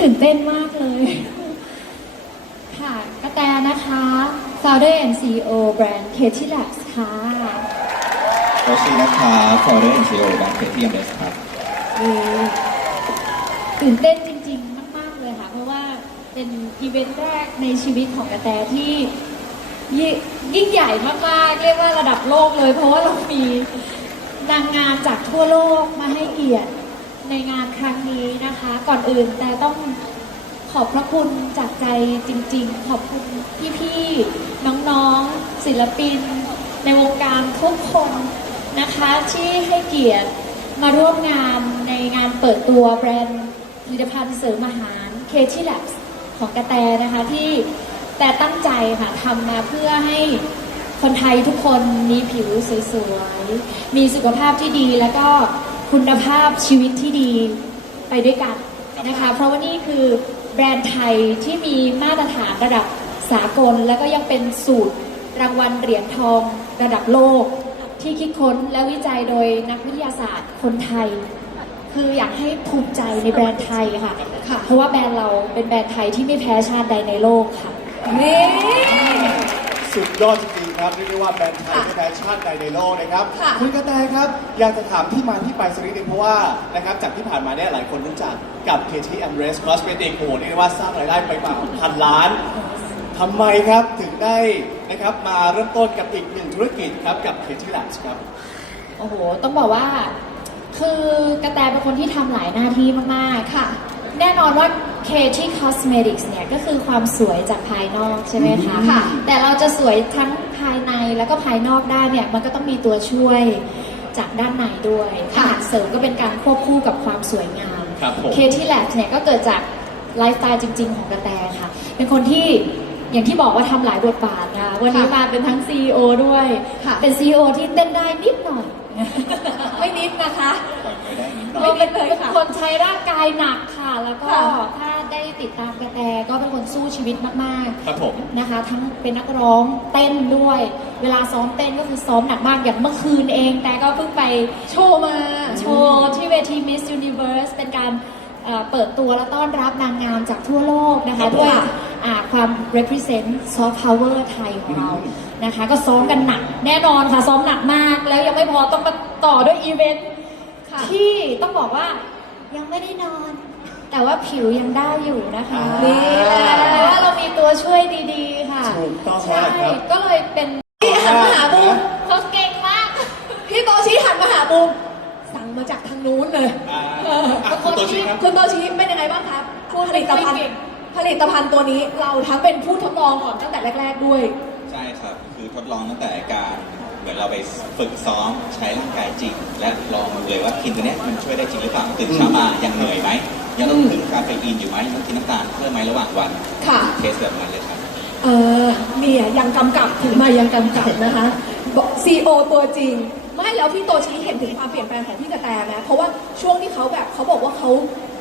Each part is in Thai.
ตื่นเต้นมากเลย ค่ะกระแตนะคะ Founder and CEO แบรนด์ Katy Labs ค่ะโรชีนะครับ founder and CEO แบงค์เคทีเอ็มเอสครับ เออตื่นเต้นจริง ๆ มาก ๆ เลยค่ะ เพราะว่าเป็นอีเวนต์แรกในชีวิตของกระแตที่ยิยิ่งใหญ่มาก ๆ เรียกว่าระดับโลกเลย เพราะว่าเรามีนางงามจากทั่วโลกมาให้เกียรติ ในงานครั้งนี้นะคะ ก่อนอื่นแต่ต้องขอบพระคุณจากใจจริง ๆ ขอบคุณพี่ๆน้องๆ ศิลปิน ในวงการทุกคนนะคะ ที่ให้เกียรติมาร่วมงานในงานเปิดตัวแบรนด์ผลิตภัณฑ์เสริมอาหาร k t Labs ของกระแตนะคะที่แต่ตั้งใจค่ะทำมาเพื่อให้คนไทยทุกคนมีผิวสวยๆ มีสุขภาพที่ดีแล้วก็ คุณภาพชีวิตที่ดีไปด้วยกันนะคะ เพราะว่านี่คือแบรนด์ไทยที่มีมาตรฐานระดับสากล แล้วก็ยังเป็นสูตรรางวัลเหรียญทองระดับโลก ที่คิดค้นและวิจัยโดยนักวิทยาศาสตร์คนไทย คืออยากให้ภูมิใจในแบรนด์ไทยค่ะค่ะ เพราะว่าแบรนด์เราเป็นแบรนด์ไทยที่ไม่แพ้ชาติใดในโลกค่ะนี่สุดยอดจริง ๆครับเรียกได้ว่าแบรนด์ไทยไม่แพ้ชาติใดในโลกนะครับค่ะ ณกระแตครับ อยากจะถามที่มาที่ไปสักนิดนึงเพราะว่านะครับจากที่ผ่านมาเนี่ยหลายคนรู้จักกับ KT a m r e s Cosmetic โอ้โหเรียกได้ว่าสร้างรายได้ไปกว่าพันล้านทำไมครับถึงได้นะครับมาเริ่มต้นกับอีกหนึ่งธุรกิจครับกับ KT Labs ครับ โอ้โห ต้องบอกว่า คือกระแตเป็นคนที่ทำหลายหน้าที่มาก ๆ ค่ะ แน่นอนว่า KT Cosmetics เนี่ยก็คือความสวยจากภายนอกใช่ไหมคะค่ะ แต่เราจะสวยทั้งภายในแล้วก็ภายนอกได้เนี่ยมันก็ต้องมีตัวช่วยจากด้านในด้วยอาหารเสริมก็เป็นการควบคู่กับความสวยงามครับผม KT Labs เนี่ยก็เกิดจากไลฟ์สไตล์จริง ๆ ของกระแตค่ะ เป็นคนที่อย่างที่บอกว่าทำหลายบทบาทนะวันนี้มาเป็นทั้ง CEO ด้วย ค่ะ เป็น CEO ที่เต้นได้นิดหน่อย ไม่นิดนะคะ ไม่ได้นิดหน่ก็อยเป็นเลยค่ะคนใช้ร่างกายหนักค่ะ แล้วก็ค่ะ ถ้า ได้ติดตามกระแตก็เป็นคนสู้ชีวิตมากครับผม ๆนะคะ ทั้งเป็นนักร้องเต้นด้วย เวลาซ้อมเต้นก็คือซ้อมหนักมากอย่างเมื่อคืนเอง แต่ก็เพิ่งไปโชว์มา โชว์ที่เวที Miss Universe เป็นการเอ่อเปิดตัวและต้อนรับนางงามจากทั่วโลกนะครัคะบผมด้วยอ่าความ represent soft power ไทยของเรานะคะ ก็ซ้อมกันหนัก แน่นอนค่ะ ซ้อมหนักมาก แล้วยังไม่พอต้องมาต่อด้วยอีเวนต์ค่ะที่ต้องบอกว่ายังไม่ได้นอน แต่ว่าผิวยังได้อยู่นะคะ นี่แหละ เพราะว่าเรามีตัวช่วยดีๆค่ะ ถูกต้องใช่แล้วครับก็เลยเป็นพี่หันมาหาบูมเขาเก่งมาก พี่โตชี้หันมาหาบูมสั่งมาจากทางนู้นเลยอ่าเอออะคุณโตชิครับ คุณโตชี้เป็นยังไงบ้างครับพูดผไม่ลิตภัณฑ์เก่งผลิตภัณฑ์ตัวนี้เราทั้งเป็นผู้ทดลองก่อนตั้งแต่แรก ๆด้วย ใช่ครับ คือทดลองตั้งแต่การเหมือนเราไปฝึกซ้อมใช้ร่างกายจริง และลองดูเลยว่ากินตัวเนี้ยมันช่วยได้จริงหรือเปล่าตื่นเช้ามายังเหนื่อยไหม ยังต้องถึงคาเฟอีนอยู่ไหมยังต้องกินน้ำตาลเพิ่มไหมระหว่างวันค่ะเทสแบบนั้นเลยครับ เออเนี่ยยังกำกับถึงมายังกำกับนะคะซีโอตัวจริง ไม่แล้วพี่โตชี้เห็นถึงความเปลี่ยนแปลงของพี่กระแตไหมเพราะว่าช่วงที่เขาแบบเขาบอกว่าเขา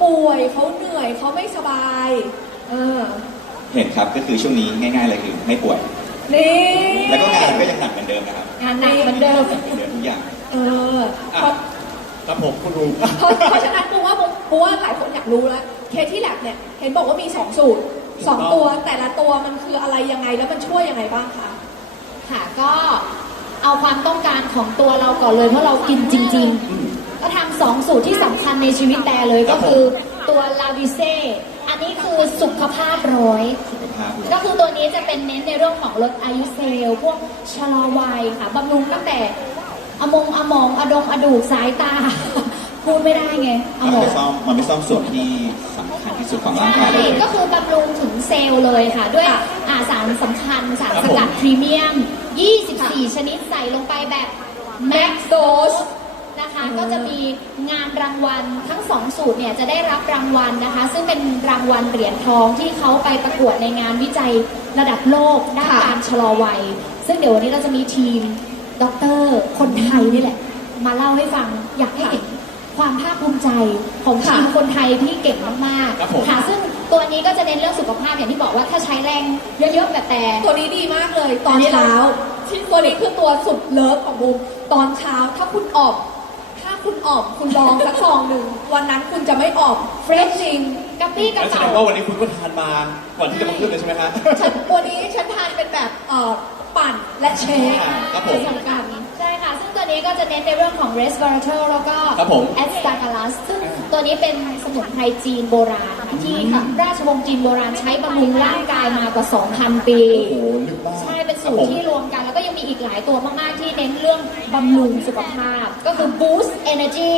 ป่วยเขาเหนื่อยเขาไม่สบายเออเห็นครับก็คือช่วงนี้ง่ายๆเลยคือไม่ป่วย นี่แล้วก็งานก็ยังหนักเหมือนเดิมนะครับงานหนักเหมือนเดิม เหมือนเดิมทุกอย่างเออเพราะ ครับผมคุณลุง เพราะเพราะฉะนั้นปูว่าปูปูว่าหลายคนอยากรู้แล้วเคที่แลบเนี่ยเห็นบอกว่ามีสองสูตรสองตัวแต่ละตัวมันคืออะไรยังไงแล้วมันช่วยยังไงบ้างคะค่ะก็เอาความต้องการของตัวเราก่อนเลยเพราะเรากินจริง ๆ ก็ทำสองสูตรที่สำคัญในชีวิตแต่เลยก็คือตัวลาวิเซอันนี้คือสุขภาพร้อยสุขภาพก็คือตัวนี้จะเป็นเน้นในเรื่องของลดอายุเซลล์พวกชะลอวัยค่ะบำรุงตั้งแต่ อมงอมองอดงอดูกสายตา พูดไม่ได้ไงอมันมไปงซ่อมมันไปซ่อมส่วนที่สำคัญที่สุดของร่างใช่กายเลย ก็คือบำรุงถึงเซลล์เลยค่ะ ด้วยค่ะอาสารสำคัญสารครับสกัดผมพรีเมียม 24 ชนิดใส่ลงไปแบบแม็ก max โดส dose งานรางวัลทั้งสองสูตรเนี่ยจะได้รับรางวัลนะคะ ซึ่งเป็นรางวัลเหรียญทองที่เขาไปประกวดในงานวิจัยระดับโลกด้านค่ะ การชะลอวัย ซึ่งเดี๋ยววันนี้เราจะมีทีม ด็อกเตอร์คนไทยนี่แหละ มาเล่าให้ฟังอยากให้เห็นความภาคภูมิใจของทีมคนไทยที่เก่งมากครับผม ๆค่ะซึ่งตัวนี้ก็จะเน้นเรื่องสุขภาพอย่างที่บอกว่าถ้าใช้แรงเยอะๆแบบแต่ ตัวนี้ดีมากเลยตอนเช้าที่ตัวนี้คือตัวสุดเลิฟของบูมตอนเช้าถ้าคุณออก ถ้าคุณออกคุณลองสักซองหนึ่งวันนั้นคุณจะไม่ออกเฟรชจริงกระปี้กระแล้วแสดเป๋างว่าวันนี้คุณก็ทานมาก่อนที่จะมาขึ้นเลยใช่ไหมฮะ ฉันตัวนี้ฉันทานเป็นแบบเอ่อ ปั่นและเชคครับผมสำคัญใช่ค่ะ ซึ่งตัวนี้ก็จะเน้นในเรื่องของ resveratrol แล้วก็ครับผม a s t a g a l u s ซึ่งตัวนี้เป็นสมุนไพรจีนโบราณค่ะที่ราชวงศ์จีนโบราณใช้บำรุงร่างกายมากว่า 2,000 ปีโอ้โหลึกมากใช่เป็นสูตรที่รวมกัน แล้วก็ยังมีอีกหลายตัวมาก ๆ ที่เน้นเรื่องบำรุงสุขภาพ ก็คือ boost energy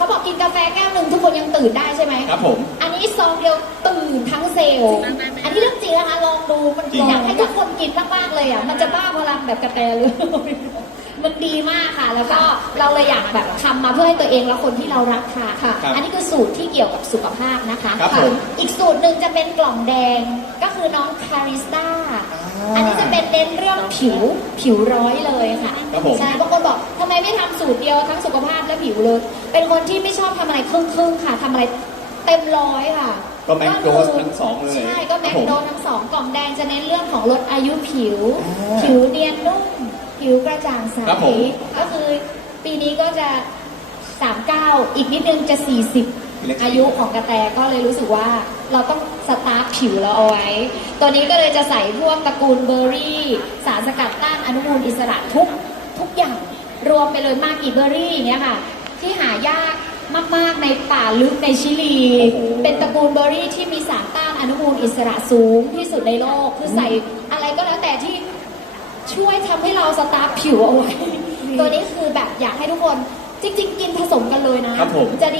เขาบอกกินกาแฟแก้วหนึ่งทุกคนยังตื่นได้ใช่ไหมครับผม อันนี้ซองเดียวตื่นทั้งเซลล์อันนี้เรื่องจริงนะคะลองดูมันจริง อยากให้ทุกคนกินมากๆเลยอะมันจะบ้าพลังแบบกระแตเลย มันดีมากค่ะ แล้วก็เราเลยอยากแบบทำมาเพื่อให้ตัวเองและคนที่เรารักค่ะค่ะอันนี้คือสูตรที่เกี่ยวกับสุขภาพนะคะครับผม อีกสูตรหนึ่งจะเป็นกล่องแดงก็คือน้องคาริสตา อันนี้จะเป็นเน้นเรื่องผิวผิวร้อยเลยค่ะครับผมใช่บางคนบอกทำไมไม่ทำสูตรเดียวทั้งสุขภาพและผิวเลย เป็นคนที่ไม่ชอบทำอะไรครึ่งๆค่ะทำอะไรเต็มร้อยค่ะก็แมคโดสทั้งสองเลยใช่ก็แมคโดสทั้งสองกล่องแดงจะเน้นเรื่องของลดอายุผิว อ่าผิวเนียนนุ่ม ผิวกระจ่างใสครับผม ก็คือปีนี้ก็จะ 39 อีกนิดนึงจะ 40 อายุของกระแตก็เลยรู้สึกว่าเราต้องสตาร์ทผิวเราเอาไว้ ตัวนี้ก็เลยจะใส่พวกตระกูลเบอร์รี่ สารสกัดต้านอนุมูลอิสระทุกทุกอย่างรวมไปเลยมากกี่เบอร์รี่อย่างเงี้ยค่ะ ที่หายากมาก ๆ ในป่าลึกในชิลีโอ้โหเป็นตระกูลเบอร์รี่ที่มีสารต้านอนุมูลอิสระสูงที่สุดในโลก คือใส่อะไรก็แล้วแต่ที่ช่วยทำให้เราสตาร์ทผิวเอาไว้ ตัวนี้คือแบบอยากให้ทุกคนจริง ๆ กินผสมกันเลยนะครับผมจะดี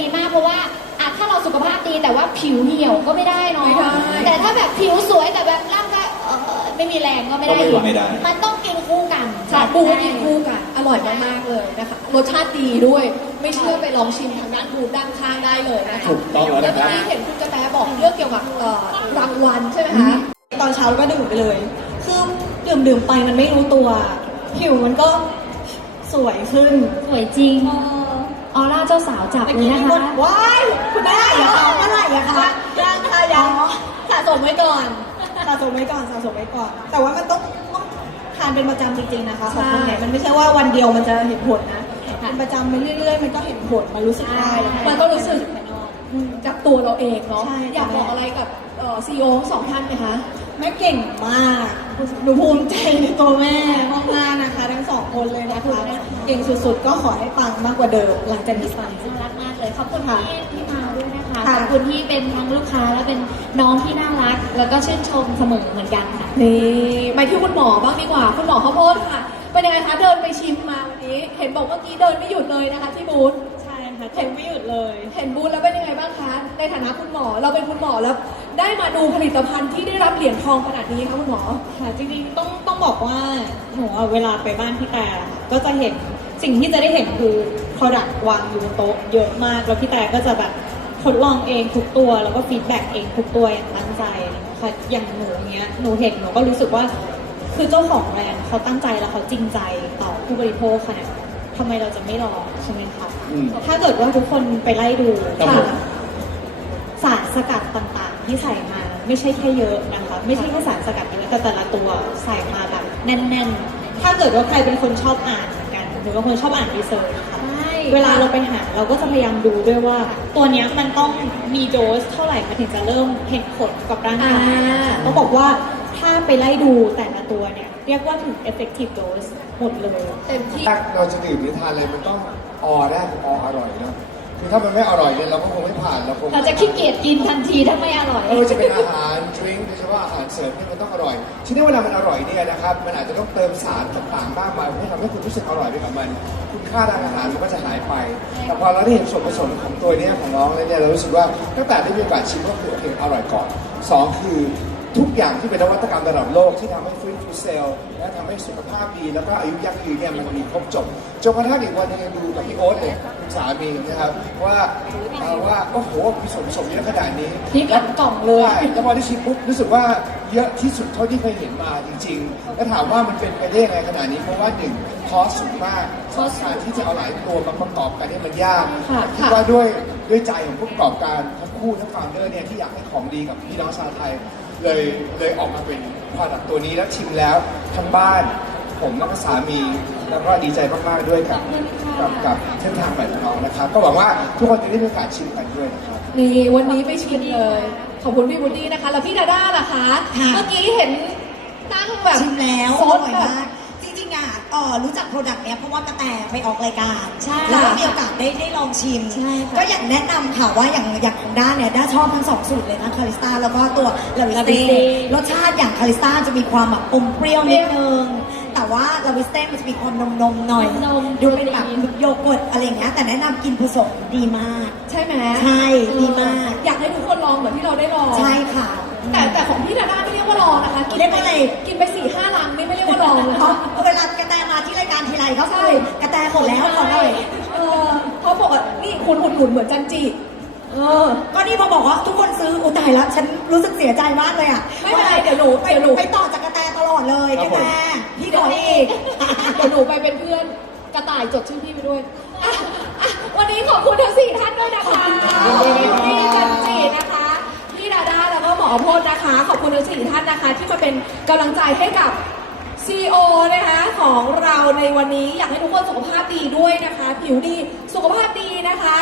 แต่ว่าผิวเหี่ยวก็ไม่ได้เนาะไม่ได้แต่ถ้าแบบผิวสวยแต่แบบร่างกายเอ่อไม่มีแรงก็ไม่ได้ก็ไม่ไม่ได้ มันต้องกินคู่กันค่ะบูกินคู่กัน อร่อยมากๆเลยนะคะ รสชาติดีด้วย ไม่เชื่อไปลองชิมทางด้านบูด้านข้างได้เลยนะคะถูกต้องแล้วแล้นะวครับที่เห็นคุณกระแตบอกเรื่องเกี่ยวกับเอ่อรางวัลใช่ไหมคะ ตอนเช้าก็ดื่มไปเลย คือดื่มดื่มๆไปมันไม่รู้ตัว ผิวมันก็สวยขึ้น สวยจริง ออร่าเจ้าสาวจับเมื่อเลยกี้นะมีคคะนว้ายคุณได้เหรอคะเมื่อไหร่อะคะยังค่ะยังสะสมไว้ก่อนสะสมไว้ก่อนสะสมไว้ก่อน แต่ว่ามันต้องต้องทานเป็นประจำจริงๆนะคะของคุณเนี่ยมันไม่ใช่ว่าวันเดียวมันจะเห็นผลนะเป็นประจำไปเรื่อยๆ มันก็เห็นผลมันรู้สึกได้แล้วมันก็รู้สึกภายนอกจากตัวเราเองเนาะใช่อยากบอกอะไรกับซีอีโอสองท่านไหมคะ แม่เก่งมากหนูภูมิใจในตัวแม่มากๆนะคะ ทั้งสองคนเลยนะคะเก่งสุดๆ ก็ขอให้ปังมากกว่าเดิมหลังจากนี้ไปน่ารักมากเลยขอบคุณค่ะที่ที่มาด้วยนะคะค่ะขอบคุณที่เป็นทั้งลูกค้าและเป็นน้องที่น่ารัก แล้วก็ชื่นชมเสมอเหมือนกันค่ะนี่ไปที่คุณหมอบ้างดีกว่า คุณหมอข้าวโพดค่ะเป็นยังไงคะเดินไปชิมมาวันนี้ เห็นบอกเมื่อกี้เดินไม่หยุดเลยนะคะที่บูธใช่ค่ะเห็นไม่หยุดเลย เห็นบูธแล้วเป็นยังไงบ้างคะในฐานะคุณหมอเราเป็นคุณหมอแล้ว ได้มาดูผลิตภัณฑ์ที่ได้รับเหรียญทองขนาดนี้คะคุณหมอ ค่ะจริงๆต้องต้องบอกว่าหนูอะเวลาไปบ้านพี่แต่ก็จะเห็นสิ่งที่จะได้เห็นคือ product วางอยู่บนโต๊ะเยอะมาก แล้วพี่แต่ก็จะแบบทดลองเองทุกตัว แล้วก็ฟีดแบ็กเองทุกตัวอย่างตั้งใจค่ะอย่างหนูเนี้ยหนูเห็นหนูก็รู้สึกว่าคือเจ้าของแบรนด์เขาตั้งใจแล้วเขาจริงใจต่อผู้บริโภคขนาดนั้นทำไมเราจะไม่ลองใช่ไหมคะอืม ถ้าเกิดว่าทุกคนไปไล่ดูครับผม สารสกัดต่างๆ ที่ใส่มาไม่ใช่แค่เยอะนะคะ ไม่ใช่แค่สารสกัดเยอะแต่แต่ละตัวใส่มาแบบแน่นๆ ถ้าเกิดว่าใครเป็นคนชอบอ่านเหมือนกันหรือว่าคนชอบอ่านรีเสิร์ชค่ะใช่เวลาเราไปหาเราก็จะพยายามดูด้วยว่า ตัวเนี้ยมันต้องมีโดสเท่าไหร่มันถึงจะเริ่มเห็นผลกับร่างกายอ่าต้องบอกว่าถ้าไปไล่ดูแต่ละตัวเนี่ย เรียกว่าถึง effective dose หมดเลยเต็มที่ถ้าเราจะดื่มหรือทานอะไรมันต้องออได้อออร่อยเนอะ คือถ้ามันไม่อร่อยเนี่ยเราก็คงไม่ผ่านเราคงเราจะขี้เกียจกินทันทีถ้าไม่อร่อย ไม่ว่าจะเป็นอาหารดริงก์โดยเฉพาะอาหารเสริมเนี่ยมันต้องอร่อยทีนี้เวลามันอร่อยเนี่ยนะครับมันอาจจะต้องเติมสารต่างๆมากมายเพื่อทำให้คุณรู้สึกอร่อยไปกับมัน คุณค่าทางอาหารมันก็จะหายไป แต่พอเราได้เห็นส่วนผสมของตัวเนี้ยของน้องแล้วเนี่ยเรารู้สึกว่าตั้งแต่ได้มีโอกาสชิมก็คือโอเคอร่อยก่อนสองคือ ทุกอย่างที่เป็นนวัตกรรมระดับโลกที่ทำให้ฟื้นฟูเซลล์และทำให้สุขภาพดี แล้วก็อายุยั่งยืนเนี่ยมันมีครบจบจนกระทั่งอีกวันหนึงยังดูกับพี่โอ๊ตเลยสามีนะครับว่าเอ่อว่าโอ้โหมีส่วนผสมเยอะขนาดนี้พริกอัดกล่องเลยใช่แล้วพอได้ชิมปุ๊บรู้สึกว่าเยอะที่สุดเท่าที่เคยเห็นมาจริงๆแล้วถามว่ามันเป็นไปได้ยังไงขนาดนี้เพราะว่าหนึ่งคอสสูงมากคอสการที่จะเอาหลายตัวมาประกอบกันเนี่ยมันยากค่ะคิดว่าด้วยด้วยใจของผู้ประกอบการทั้งคู่ทั้งฟาร์มเดอร์เนี่ยที่อยากให้ของดีกับพี่น้องชาวไทย เลยเลยออกมาเป็นผลิตตัวนี้แล้วชิมแล้วทั้งบ้าน ผมแล้วก็สามีแล้วก็ดีใจมากๆด้วยกับกับกับเส้นทางใหม่ของเรานะครับ ก็หวังว่าทุกคนจะได้มีโอกาสชิมกันด้วยนะครับ นี่วันนี้ไปชิมเลย ขอบคุณพี่บุดดี้นะคะ แล้วพี่ดาด้าล่ะคะ ค่ะ เมื่อกี้เห็นนั่งแบบชิมแล้วซอดร่อยแบบ มากจริงๆอะ เออรู้จักโปรดักต์เนี้ยเพราะว่ากระแตไปออกรายการใช่แล้วก็มีโอกาสได้ได้ลองชิม ใช่ค่ะก็อยากแนะนำค่ะว่าอย่างอย่างของด้านเนี่ยด้าชอบทั้งสองสูตรเลยนะคาริสตาแล้วก็ตัวลาวิส Lavisté เต้รสชาติอย่างคาริสตาจะมีความแบบอมเปรี้ยวนิดนึง แต่ว่าลาวิสเต้มันจะมีความนมนมๆหน่อย นมดูเป็นแบบโยเกิร์ตอะไรอย่างเงี้ยแต่แนะนำกินผสมดีมาก ใช่ไหมใช่ดีมาก อยากให้ทุกคนลองเหมือนที่เราได้ลอง ใช่ค่ะ แต่แต่ของพี่ดาด้าไม่เรียกว่าลองนะคะ กินเรียกว่าอะไร กินไปสี่ห้าลังนี่ไม่เรียกว่าลองเลยเพราะเว ลากระแตมาที่รายการทีไรเขาใช่คือกระแตหมดแล้วของเราเออเขาบอกว่านี่คุณอุดหนุนเหมือนจันจิเออ ก็นี่พอบอกว่าทุกคนซื้ออุยตายแล้วฉันรู้สึกเสียใจมากเลยอะไม่เป็นไรเดี๋ยวหนูไปเดี๋ยวหนู ไปต่อจากกระแตตลอดเลยครักบระผม แตพี่ขเดี๋ยอวอีอีกกเดี๋ยวหนูไปเป็นเพื่อนกระต่ายจดชื่อพี่ไปด้วยอะอะวันนี้ขอบคุณทั้งสี่ท่านด้วยนะคะพี่พี่จันจินะคะ พี่ดาด้าแล้วก็หมอพจน์นะคะ ขอบคุณทั้งสี่ท่านนะคะ ที่มาเป็นกำลังใจให้กับ ซีโอนะคะของเราในวันนี้อยากให้ทุกคนสุขภาพดีด้วยนะคะ ผิวดีสุขภาพดีนะคะ